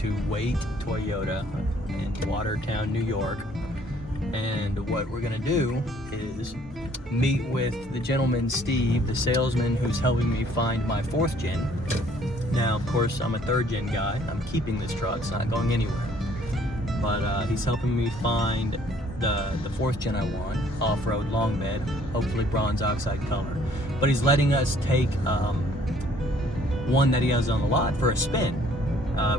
to Wait Toyota in Watertown, New York. And what we're gonna do is meet with the gentleman Steve, the salesman who's helping me find my 4th gen. Now, of course, I'm a 3rd gen guy. I'm keeping this truck, it's not going anywhere. But he's helping me find the 4th gen I want, off-road long bed, hopefully bronze oxide color. But he's letting us take one that he has on the lot for a spin.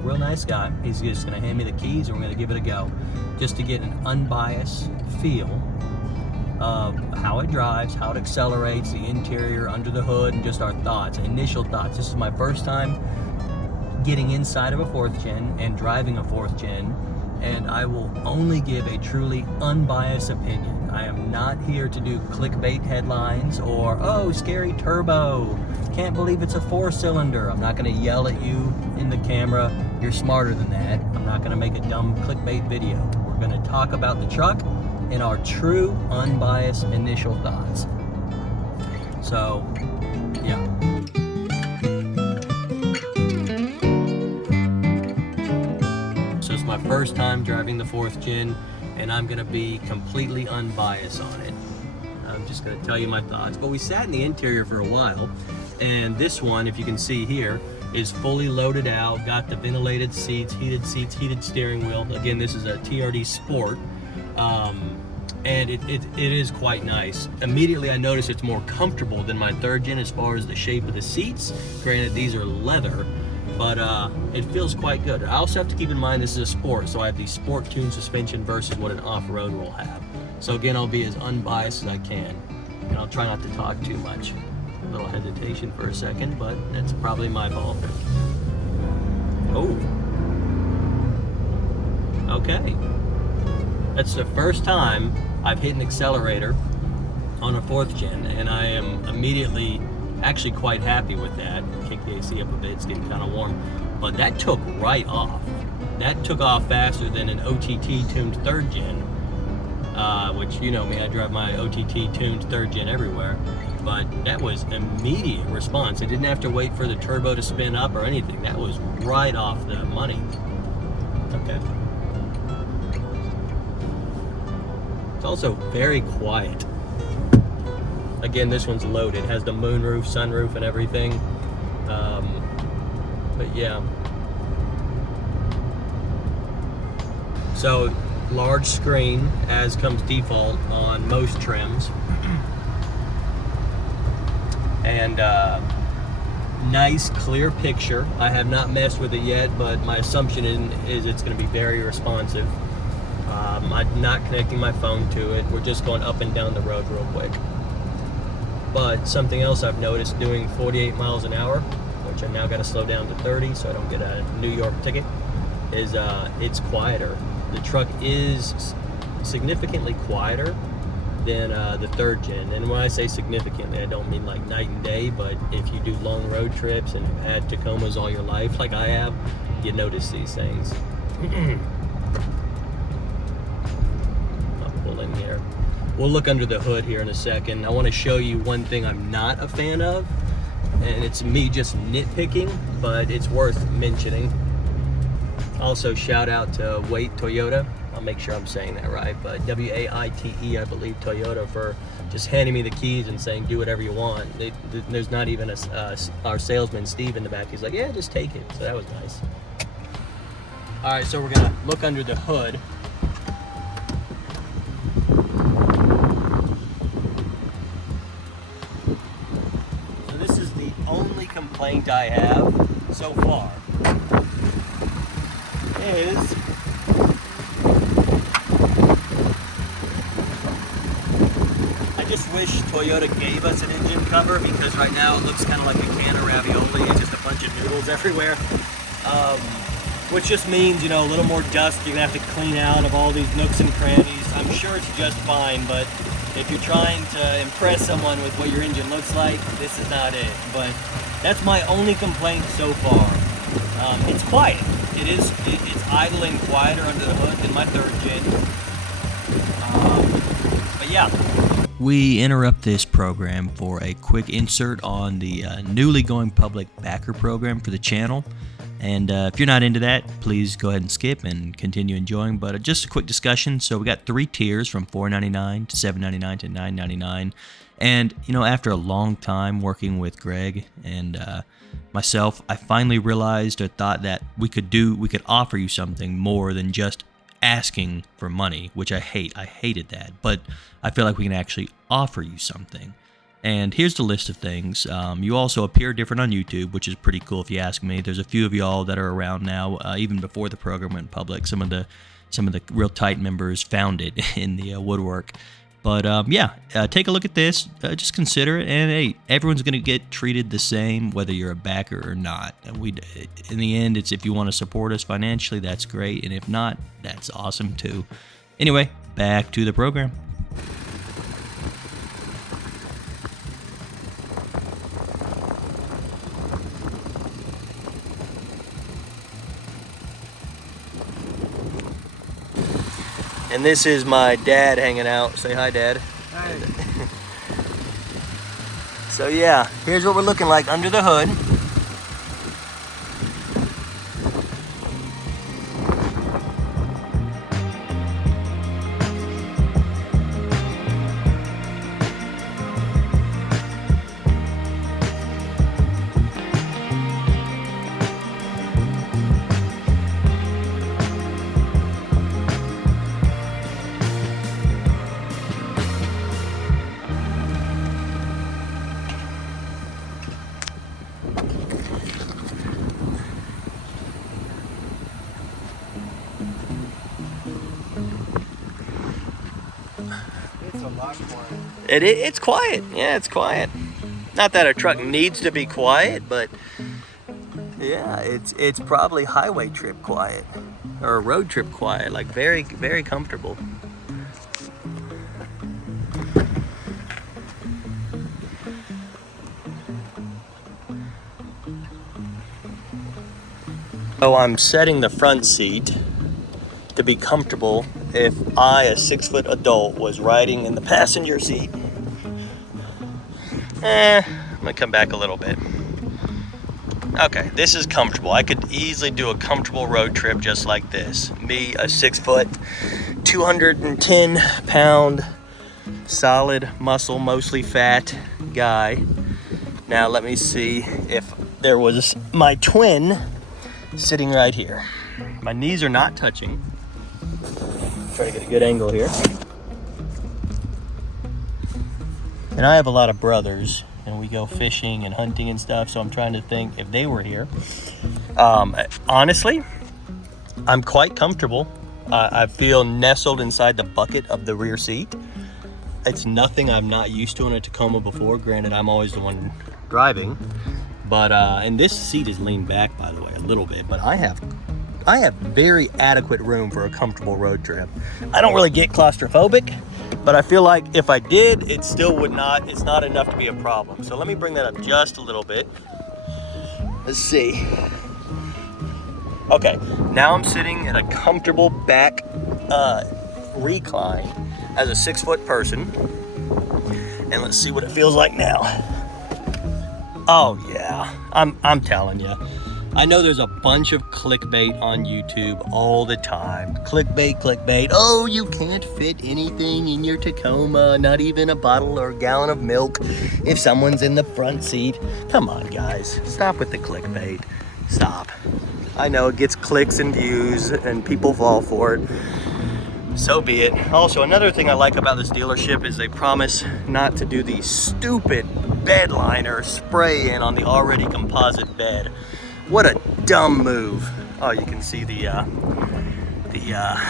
Real nice guy. He's just gonna hand me the keys and we're gonna give it a go, just to get an unbiased feel of how it drives, how it accelerates, the interior, under the hood, and just our thoughts, initial thoughts. This is my first time getting inside of a 4th gen and driving a 4th gen, and I will only give a truly unbiased opinion. I am not here to do clickbait headlines or, oh, scary turbo, can't believe it's a 4-cylinder. I'm not gonna yell at you in the camera, you're smarter than that. I'm not gonna make a dumb clickbait video. We're gonna talk about the truck and our true unbiased initial thoughts. So, yeah. So it's my first time driving the 4th gen, and I'm gonna be completely unbiased on it. I'm just gonna tell you my thoughts. But we sat in the interior for a while, and this one, if you can see here, is fully loaded out, got the ventilated seats, heated steering wheel. Again, this is a TRD Sport, and it is quite nice. Immediately I noticed it's more comfortable than my 3rd gen as far as the shape of the seats. Granted, these are leather, but it feels quite good. I also have to keep in mind this is a Sport, so I have the Sport tuned suspension versus what an off-road will have. So again, I'll be as unbiased as I can, and I'll try not to talk too much. A little hesitation for a second, but that's probably my fault. Oh. Okay. That's the first time I've hit an accelerator on a 4th gen, and I am immediately actually quite happy with that. Kick the AC up a bit, it's getting kind of warm. But that took right off. That took off faster than an OTT tuned 3rd gen, which, you know me, I drive my OTT tuned 3rd gen everywhere. But that was immediate response. I didn't have to wait for the turbo to spin up or anything. That was right off the money. Okay. It's also very quiet. Again, this one's loaded. It has the moonroof, sunroof, and everything. But yeah. So, large screen, as comes default on most trims. And nice clear picture. I have not messed with it yet, but my assumption is it's going to be very responsive. I'm not connecting my phone to it. We're just going up and down the road real quick. But something else I've noticed doing 48 miles an hour, which I now got to slow down to 30 so I don't get a New York ticket, is it's quieter. The truck is significantly quieter than the 3rd gen. And when I say significantly, I don't mean like night and day, but if you do long road trips and have had Tacomas all your life like I have, you notice these things. I'll pull in here. We'll look under the hood here in a second. I want to show you one thing I'm not a fan of, and it's me just nitpicking, but it's worth mentioning. Also, shout out to Wait Toyota. I'll make sure I'm saying that right, but W-A-I-T-E, I believe, Toyota, for just handing me the keys and saying do whatever you want. There's not even our salesman Steve in the back. He's like, yeah, just take it. So that was nice. All right, so we're gonna look under the hood. So this is the only complaint I have so far. Is I just wish Toyota gave us an engine cover, because right now it looks kind of like a can of ravioli. It's just a bunch of noodles everywhere, which just means, you know, a little more dust you're gonna have to clean out of all these nooks and crannies. I'm sure it's just fine, but if you're trying to impress someone with what your engine looks like, this is not it. But that's my only complaint so far. It's quiet. It's idling quieter under the hood than my 3rd gen. But yeah. We interrupt this program for a quick insert on the newly going public backer program for the channel. And if you're not into that, please go ahead and skip and continue enjoying. But just a quick discussion. So we got 3 tiers from $4.99 to $7.99 to $9.99. And, you know, after a long time working with Greg and myself, I finally realized or thought that we could offer you something more than just asking for money, which I hate. I hated that. But I feel like we can actually offer you something. And here's the list of things. You also appear different on YouTube, which is pretty cool if you ask me. There's a few of y'all that are around now, even before the program went public. Some of the real tight members found it in the woodwork. But take a look at this. Just consider it. And hey, everyone's going to get treated the same, whether you're a backer or not. In the end, it's if you want to support us financially, that's great. And if not, that's awesome too. Anyway, back to the program. And this is my dad hanging out. Say hi, Dad. Hi. So yeah, here's what we're looking like under the hood. It's a lot more. It's quiet. Yeah, it's quiet. Not that a truck needs to be quiet, but yeah, it's probably highway trip quiet or road trip quiet, like very, very comfortable. So I'm setting the front seat to be comfortable if I, a 6-foot adult, was riding in the passenger seat. I'm gonna come back a little bit. Okay, this is comfortable. I could easily do a comfortable road trip just like this. Me, a 6-foot, 210-pound, solid muscle, mostly fat guy. Now let me see if there was my twin sitting right here. My knees are not touching. Try to get a good angle here. And I have a lot of brothers, and we go fishing and hunting and stuff, so I'm trying to think if they were here. Honestly, I'm quite comfortable. I feel nestled inside the bucket of the rear seat. It's nothing I'm not used to in a Tacoma before. Granted, I'm always the one driving. But, and this seat is leaned back, by the way, a little bit, but I have very adequate room for a comfortable road trip. I don't really get claustrophobic, but I feel like if I did, it still would not, it's not enough to be a problem. So let me bring that up just a little bit. Let's see. Okay, now I'm sitting in a comfortable back recline as a 6-foot person. And let's see what it feels like now. Oh yeah, I'm telling you. I know there's a bunch of clickbait on YouTube all the time. Clickbait. Oh, you can't fit anything in your Tacoma, not even a bottle or a gallon of milk if someone's in the front seat. Come on, guys. Stop with the clickbait. Stop. I know it gets clicks and views and people fall for it. So be it. Also, another thing I like about this dealership is they promise not to do the stupid bed liner spray in on the already composite bed. What a dumb move. Oh, you can see the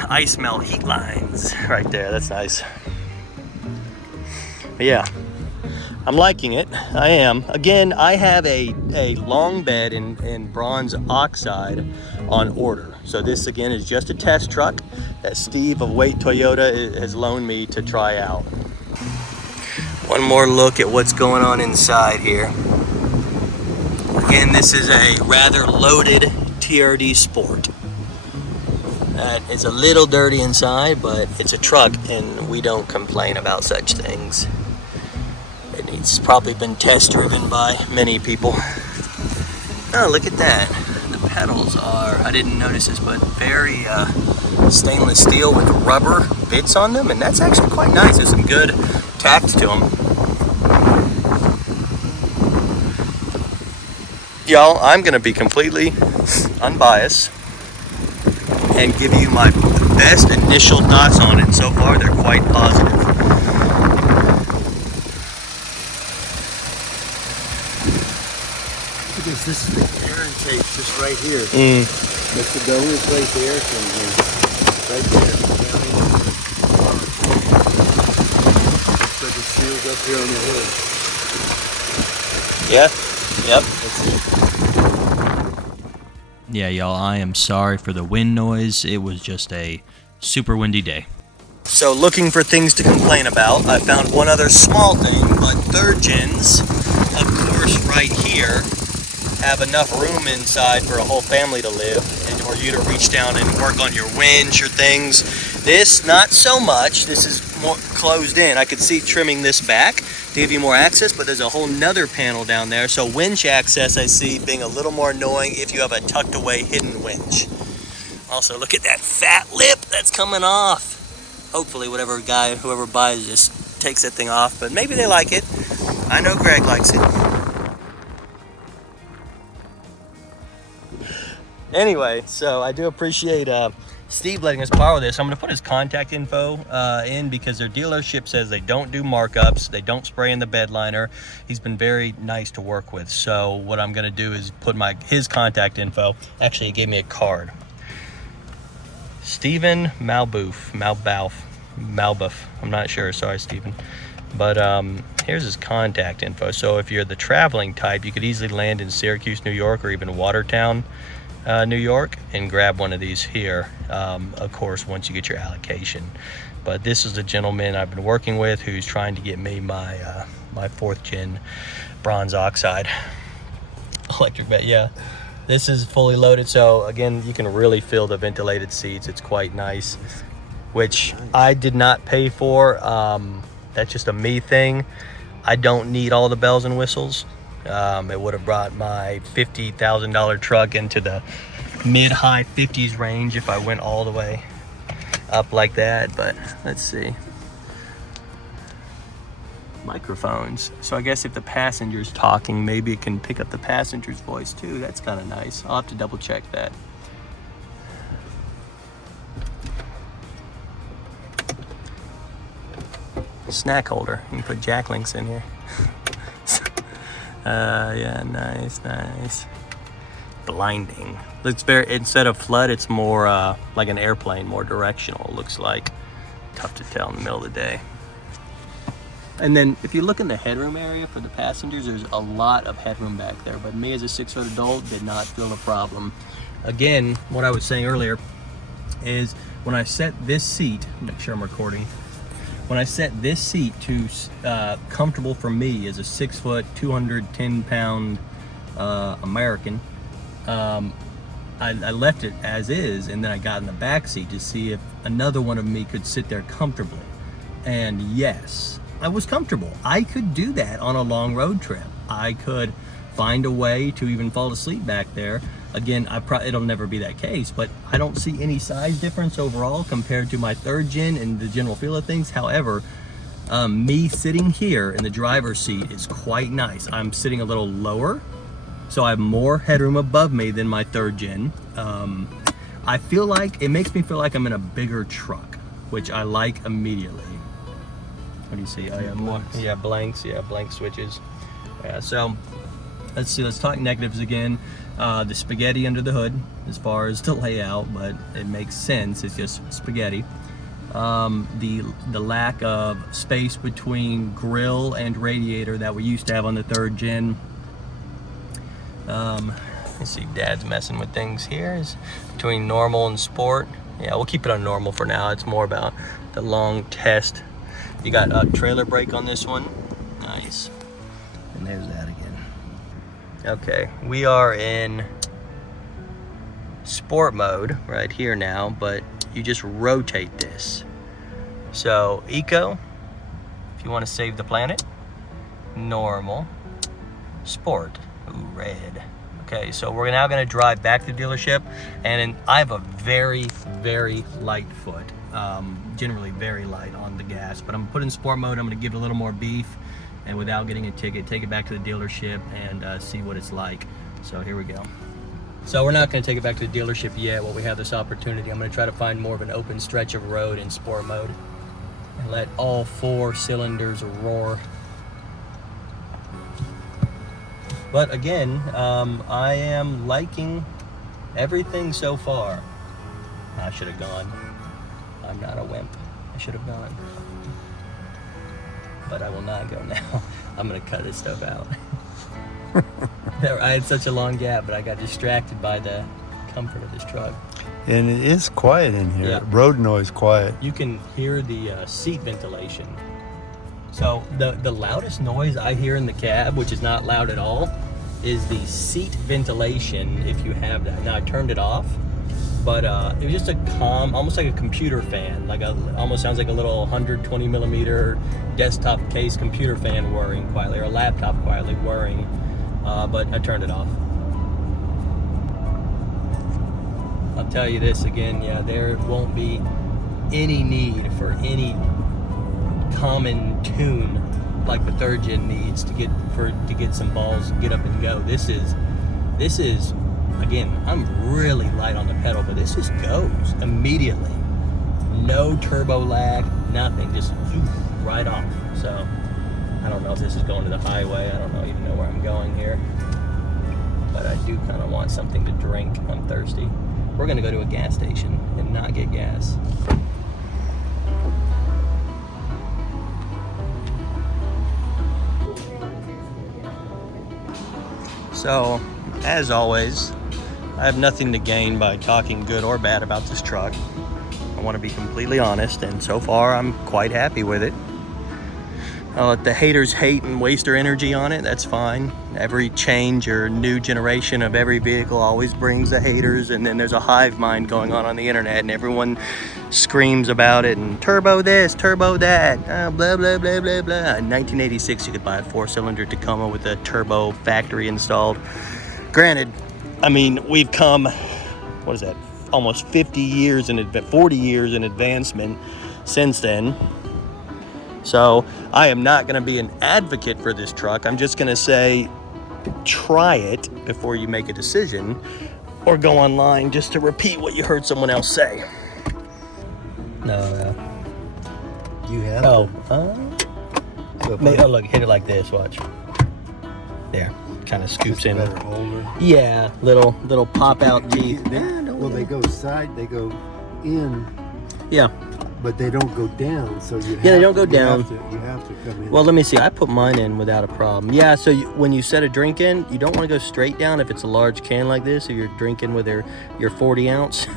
ice melt heat lines right there. That's nice. But yeah, I'm liking it. I am. Again, I have a long bed in bronze oxide on order. So this again is just a test truck that Steve of Wait Toyota has loaned me to try out. One more look at what's going on inside here. Again, this is a rather loaded TRD Sport. It's a little dirty inside, but it's a truck and we don't complain about such things. It's probably been test driven by many people. Oh, look at that. The pedals are, I didn't notice this, but very stainless steel with rubber bits on them, and that's actually quite nice. There's some good tact to them. Y'all, I'm gonna be completely unbiased and give you my best initial thoughts on it. So far, they're quite positive. Because this is the air intake just right here. That's the door is right there. Comes in. Right there. So it seals up here on the hood. Yeah. Yep. That's it. Yeah, y'all, I am sorry for the wind noise. It was just a super windy day. So looking for things to complain about, I found one other small thing, but third gens, of course, right here, have enough room inside for a whole family to live, and or you to reach down and work on your winch or things. This, not so much. This is more closed in. I could see trimming this back to give you more access, but there's a whole nother panel down there. So winch access I see being a little more annoying if you have a tucked away hidden winch. Also, look at that fat lip that's coming off. Hopefully whoever buys this takes that thing off, but maybe they like it. I know Greg likes it. Anyway, so I do appreciate Steve letting us borrow this. I'm going to put his contact info in because their dealership says they don't do markups. They don't spray in the bed liner. He's been very nice to work with. So what I'm going to do is put his contact info. Actually, he gave me a card. Stephen Malbouf. I'm not sure. Sorry, Stephen. But here's his contact info. So if you're the traveling type, you could easily land in Syracuse, New York, or even Watertown, New York, and grab one of these here, of course, once you get your allocation. But this is the gentleman I've been working with who's trying to get me my my 4th gen bronze oxide electric bed. Yeah, this is fully loaded, so again, you can really feel the ventilated seats. It's quite nice, which I did not pay for. That's just a me thing. I don't need all the bells and whistles. It would have brought my $50,000 truck into the mid-high 50s range if I went all the way up like that. But let's see. Microphones. So I guess if the passenger's talking, maybe it can pick up the passenger's voice too. That's kind of nice. I'll have to double check that. Snack holder. You can put jack links in here. Yeah, nice. Blinding. Looks very, instead of flood, it's more like an airplane, more directional, it looks like. Tough to tell in the middle of the day. And then if you look in the headroom area for the passengers, there's a lot of headroom back there, but me as a 6-foot adult did not feel the problem. Again, what I was saying earlier is when I set this seat, make sure I'm recording, when I set this seat to comfortable for me as a 6-foot, 210-pound American, I left it as is, and then I got in the back seat to see if another one of me could sit there comfortably. And yes, I was comfortable. I could do that on a long road trip. I could find a way to even fall asleep back there. Again, it'll never be that case, but I don't see any size difference overall compared to my 3rd gen and the general feel of things. However, me sitting here in the driver's seat is quite nice. I'm sitting a little lower, so I have more headroom above me than my 3rd gen. I feel like, it makes me feel like I'm in a bigger truck, which I like immediately. What do you see? Oh yeah, more, yeah, blanks, yeah, blank switches. Yeah, so let's see, let's talk negatives again. The spaghetti under the hood as far as the layout, but it makes sense, it's just spaghetti. The lack of space between grill and radiator that we used to have on the 3rd gen. Let's see, Dad's messing with things here. Is between normal and sport. Yeah, we'll keep it on normal for now. It's more about the long test. You got a trailer brake on this one. Nice. And there's that again. Okay, we are in sport mode right here now, but you just rotate this. So eco, if you want to save the planet. Normal. Sport. Ooh, red. Okay, so we're now gonna drive back to the dealership, and I have a very, very light foot. Generally very light on the gas, but I'm putting sport mode. I'm gonna give it a little more beef, and without getting a ticket, take it back to the dealership and see what it's like. So here we go. So we're not gonna take it back to the dealership yet while we have this opportunity. I'm gonna try to find more of an open stretch of road in sport mode and let all 4 cylinders roar. But again, I am liking everything so far. I should have gone. I'm not a wimp. I should have gone. But I will not go now. I'm gonna cut this stuff out. I had such a long gap, but I got distracted by the comfort of this truck. And it is quiet in here. Yeah. Road noise quiet. You can hear the seat ventilation. So the loudest noise I hear in the cab, which is not loud at all, is the seat ventilation if you have that. Now I turned it off, but it was just a calm, almost like a computer fan, almost sounds like a little 120 millimeter desktop case computer fan whirring quietly, or a laptop quietly whirring, but I turned it off. I'll tell you this again, yeah, there won't be any need for any common tune like the 3rd gen needs to get some balls, get up and go. This is again, I'm really light on the pedal, but this just goes immediately. No turbo lag, nothing, just right off. So I don't know if this is going to the highway. I don't even know where I'm going here, but I do kind of want something to drink. I'm thirsty. We're gonna go to a gas station and not get gas. So, as always, I have nothing to gain by talking good or bad about this truck. I want to be completely honest, and so far I'm quite happy with it. I'll let the haters hate and waste their energy on it, that's fine. Every change or new generation of every vehicle always brings the haters, and then there's a hive mind going on the internet, and everyone screams about it, and turbo this, turbo that, blah, blah, blah, blah, blah. In 1986, you could buy a 4-cylinder Tacoma with a turbo factory installed. Granted, I mean, we've come, what is that, almost 40 years in advancement since then. So I am not going to be an advocate for this truck. I'm just going to say, try it before you make a decision, or go online just to repeat what you heard someone else say. No. You have Oh, look, hit it like this, watch. There, kind of scoops in. better holder. Yeah, little pop out teeth. They go side, they go in, Yeah. but they don't go down. So they don't go down. You have to come in. Well, let me see. I put mine in without a problem. Yeah, so when you set a drink in, you don't want to go straight down if it's a large can like this, if you're drinking with your 40 ounce,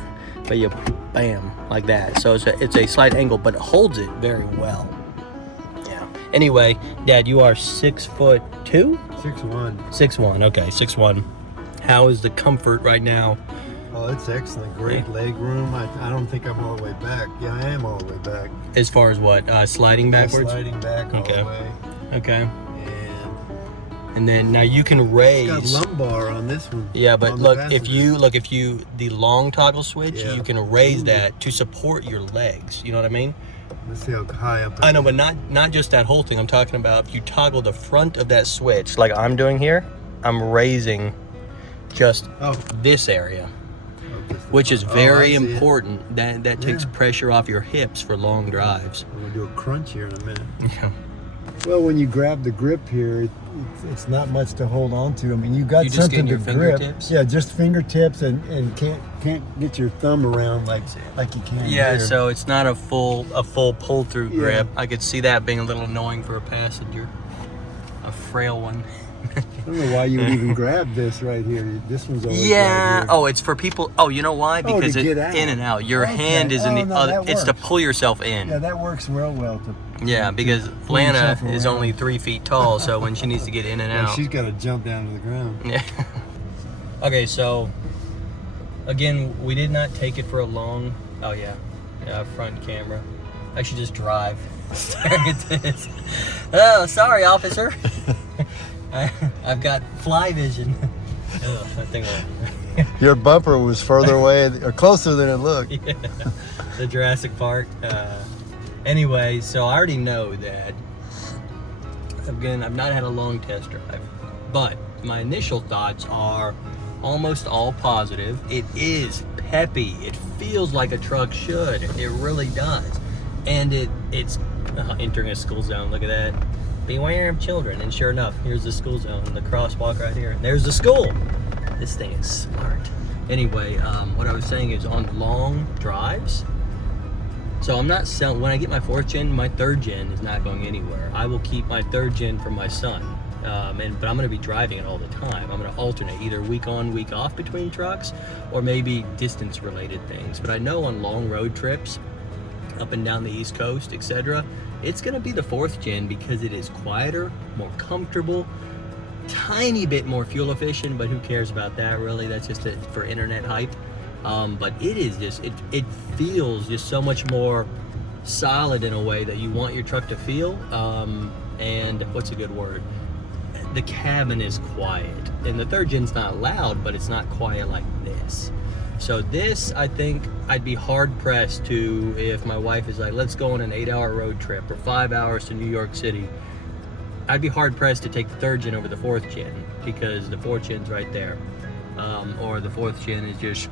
but you bam, like that. So it's a slight angle, but it holds it very well. Yeah. Anyway, Dad, you are 6'2"? 6'1". 6'1", okay, 6'1". How is the comfort right now? Oh, it's excellent. Great leg room. I don't think I'm all the way back. Yeah, I am all the way back. As far as what? Sliding backwards? Sliding back all the way. Okay. And And then now you can raise. it's got lumbar on this one. Yeah, but look, if you the long toggle switch, you can raise that to support your legs. You know what I mean? Let's see how high up. I know, but not just that whole thing. I'm talking about if you toggle the front of that switch, like I'm doing here. I'm raising just this area, which is very important. That takes pressure off your hips for long drives. I'm gonna do a crunch here in a minute. Yeah. Well, when you grab the grip here, it's not much to hold on to. I mean, you got something to grip. Fingertips? Yeah, just fingertips, and can't get your thumb around like you can. Yeah, here. so it's not a full pull through grip. I could see that being a little annoying for a passenger, a frail one. I don't know why you would even grab this right here. This one's always Yeah. right here. Oh, it's for people. Oh, you know why? Because to it's get out. in and out. Your hand is in the other. It's to pull yourself in. Yeah, that works real well. Because pull Lana yourself is around. only 3 feet tall, so when she needs to get in and out. She's got to jump down to the ground. Yeah. Okay, so again, we did not take it for a long. Oh yeah, front camera. I should just drive. Staring at this. Oh, sorry, officer. I've got fly vision. Oh, that thing will... Your bumper was further away or closer than it looked. Yeah, the Jurassic Park. Anyway, so I already know that, again, I've not had a long test drive, but my initial thoughts are almost all positive. It is peppy. It feels like a truck should. It really does. And it's entering a school zone. Look at that. Beware of children. And sure enough, here's the school zone, the crosswalk right here. There's the school. This thing is smart. Anyway, what I was saying is on long drives, so I'm not selling, when I get my 4th gen, my 3rd gen is not going anywhere. I will keep my 3rd gen for my son, but I'm going to be driving it all the time. I'm going to alternate either week on, week off between trucks, or maybe distance related things. But I know on long road trips, up and down the East Coast, etc., it's going to be the 4th gen because it is quieter, more comfortable, tiny bit more fuel efficient, but who cares about that really? That's just for internet hype. But it is just, it feels just so much more solid in a way that you want your truck to feel. And what's a good word? The cabin is quiet. And the 3rd gen's not loud, but it's not quiet like this. So this, I think I'd be hard pressed to, if my wife is like, let's go on an 8-hour road trip or 5 hours to New York City, I'd be hard pressed to take the 3rd gen over the 4th gen because the 4th gen's right there. Or the 4th gen is just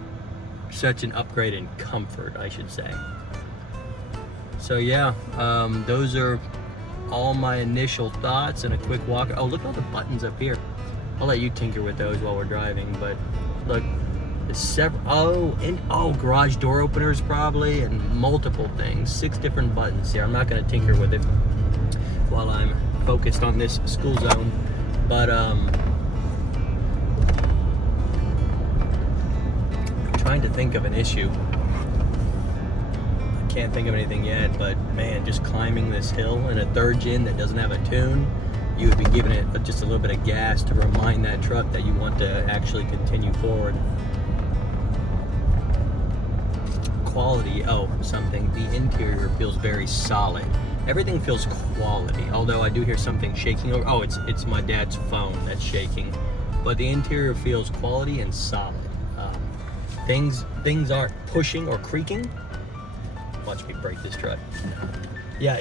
such an upgrade in comfort, I should say. So yeah, those are all my initial thoughts and a quick walk. Oh, look at all the buttons up here. I'll let you tinker with those while we're driving, but look, there's several, garage door openers probably, and multiple things, 6 different buttons here. I'm not gonna tinker with it while I'm focused on this school zone, but I'm trying to think of an issue. I can't think of anything yet, but man, just climbing this hill in a 3rd gen that doesn't have a tune, you would be giving it just a little bit of gas to remind that truck that you want to actually continue forward. Quality, the interior feels very solid. Everything feels quality, although I do hear something shaking over. Oh, it's my dad's phone that's shaking. But the interior feels quality and solid. Things aren't pushing or creaking. Watch me break this truck. Yeah,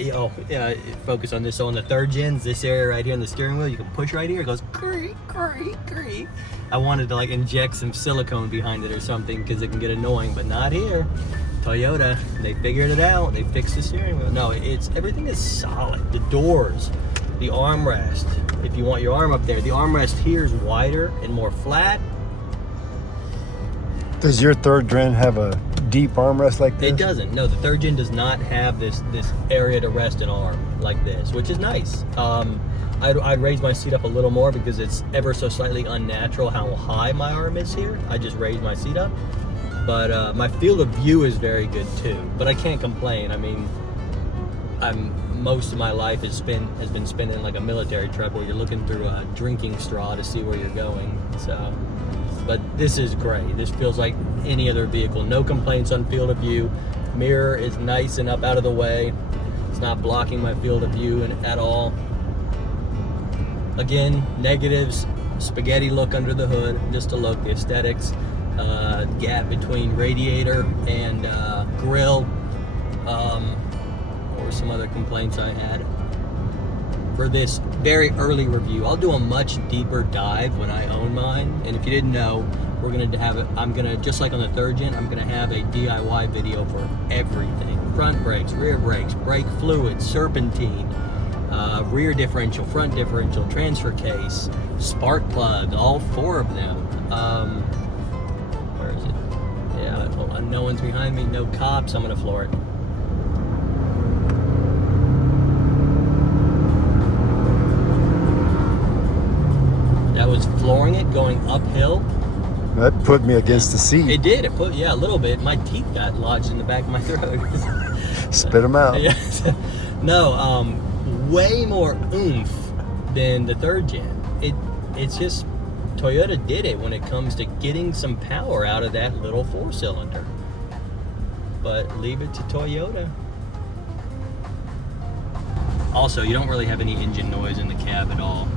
focus on this. So on the 3rd gens, this area right here in the steering wheel, you can push right here, it goes creak, creak, creak. I wanted to like inject some silicone behind it or something because it can get annoying, but not here. Toyota, they figured it out. They fixed the steering wheel. No, everything is solid. The doors, the armrest. If you want your arm up there, the armrest here is wider and more flat. Does your 3rd gen have a deep armrest like this? It doesn't. No, the 3rd gen does not have this area to rest an arm like this, which is nice. I'd raise my seat up a little more because it's ever so slightly unnatural how high my arm is here. I just raised my seat up. But my field of view is very good too. But I can't complain. I mean, most of my life has been spent in like a military truck where you're looking through a drinking straw to see where you're going. So, but this is great. This feels like any other vehicle. No complaints on field of view. Mirror is nice and up out of the way. It's not blocking my field of view at all. Again, negatives, spaghetti look under the hood, just a look, the aesthetics. Gap between radiator and grill, or some other complaints I had. For this very early review, I'll do a much deeper dive when I own mine. And if you didn't know, I'm gonna just like on the 3rd gen, I'm gonna have a DIY video for everything: front brakes, rear brakes, brake fluid, serpentine, rear differential, front differential, transfer case, spark plug, all 4 of them. Where is it? Yeah, well, no one's behind me, no cops, I'm gonna floor it. That was flooring it, going uphill. That put me against the seat. It did, a little bit. My teeth got lodged in the back of my throat. Spit them out. Yeah. No, way more oomph than the 3rd gen. It's just, Toyota did it when it comes to getting some power out of that little 4-cylinder. But leave it to Toyota. Also, you don't really have any engine noise in the cab at all.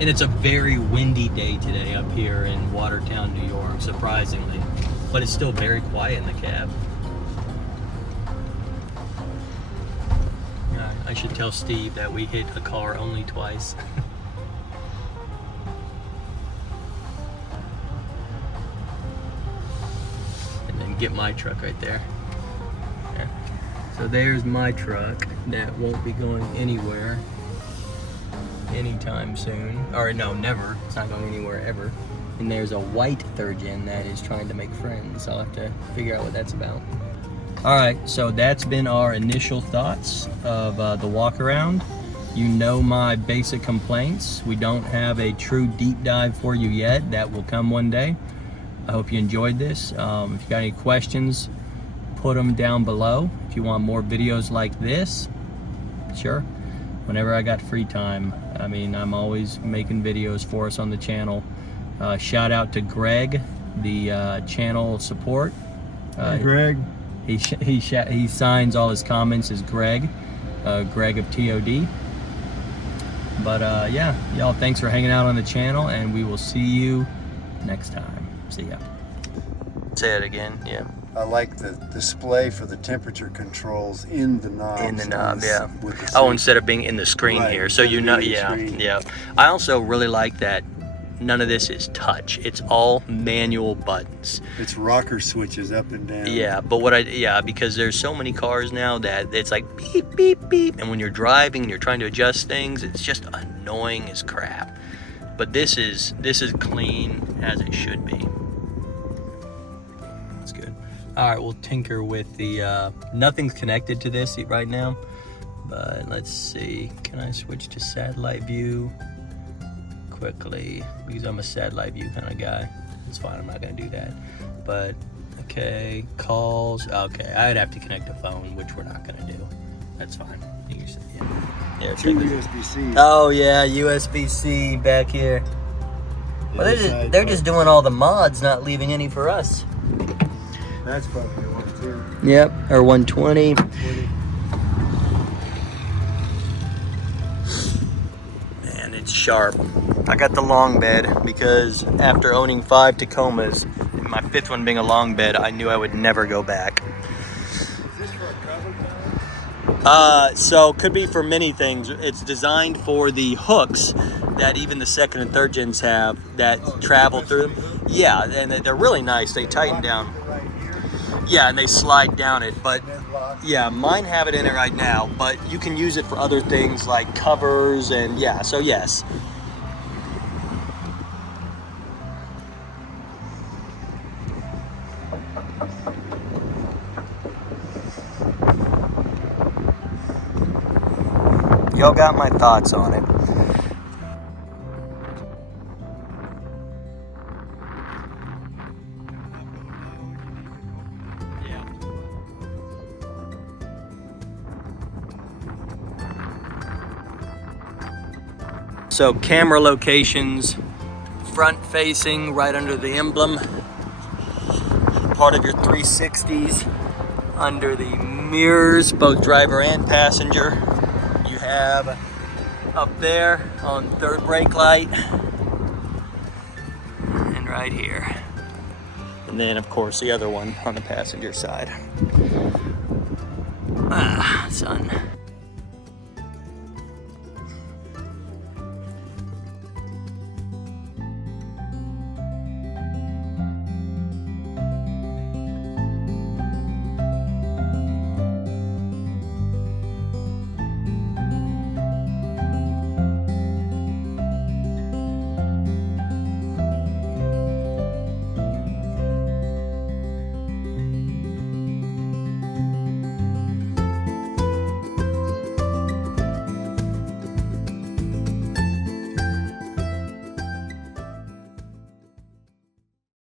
And it's a very windy day today up here in Watertown, New York, surprisingly. But it's still very quiet in the cab. I should tell Steve that we hit a car only twice. And then get my truck right there. Yeah. So there's my truck that won't be going anywhere anytime soon. Or no, never. It's not going anywhere ever. And there's a white third gen that is trying to make friends. I'll have to figure out what that's about. All right, so that's been our initial thoughts of the walk around. You know my basic complaints. We don't have a true deep dive for you yet. That will come one day. I hope you enjoyed this. If you got any questions, put them down below. If you want more videos like this, sure. Whenever I got free time, I mean, I'm always making videos for us on the channel. Shout out to Greg, the channel support. Hey, Greg. He signs all his comments as Greg, Greg of TOD. But yeah, y'all, thanks for hanging out on the channel, and we will see you next time. See ya. Say it again, yeah. I like the display for the temperature controls in the knob. In the knob, yeah. Oh, instead of being in the screen here, so you know, yeah, yeah. I also really like that none of this is touch. It's all manual buttons. It's rocker switches up and down. Yeah, but because there's so many cars now that it's like beep, beep, beep. And when you're driving and you're trying to adjust things, it's just annoying as crap. But this is clean as it should be. That's good. All right, we'll tinker with the, nothing's connected to this right now, but let's see. Can I switch to satellite view quickly? Because I'm a satellite view kind of guy. It's fine, I'm not gonna do that. But, okay, calls, okay. I'd have to connect a phone, which we're not gonna do. That's fine. Yeah, Two USB-Cs. oh yeah, USB-C back here. Well, they're just doing all the mods, not leaving any for us. That's probably one too. Yep, or 120. Man, it's sharp. I got the long bed because after owning 5 Tacomas, and my 5th one being a long bed, I knew I would never go back. Is this for a cover car? So could be for many things. It's designed for the hooks that even the 2nd and 3rd gens have that travel through them. Yeah, and they're really nice. They tighten down. Yeah, and they slide down it. But yeah, mine have it in it right now. But you can use it for other things like covers and yeah. So yes. Y'all got my thoughts on it. Yeah. So camera locations, front facing, right under the emblem. Part of your 360s, under the mirrors, both driver and passenger. Have up there on 3rd brake light and right here, and then of course the other one on the passenger side. Sun.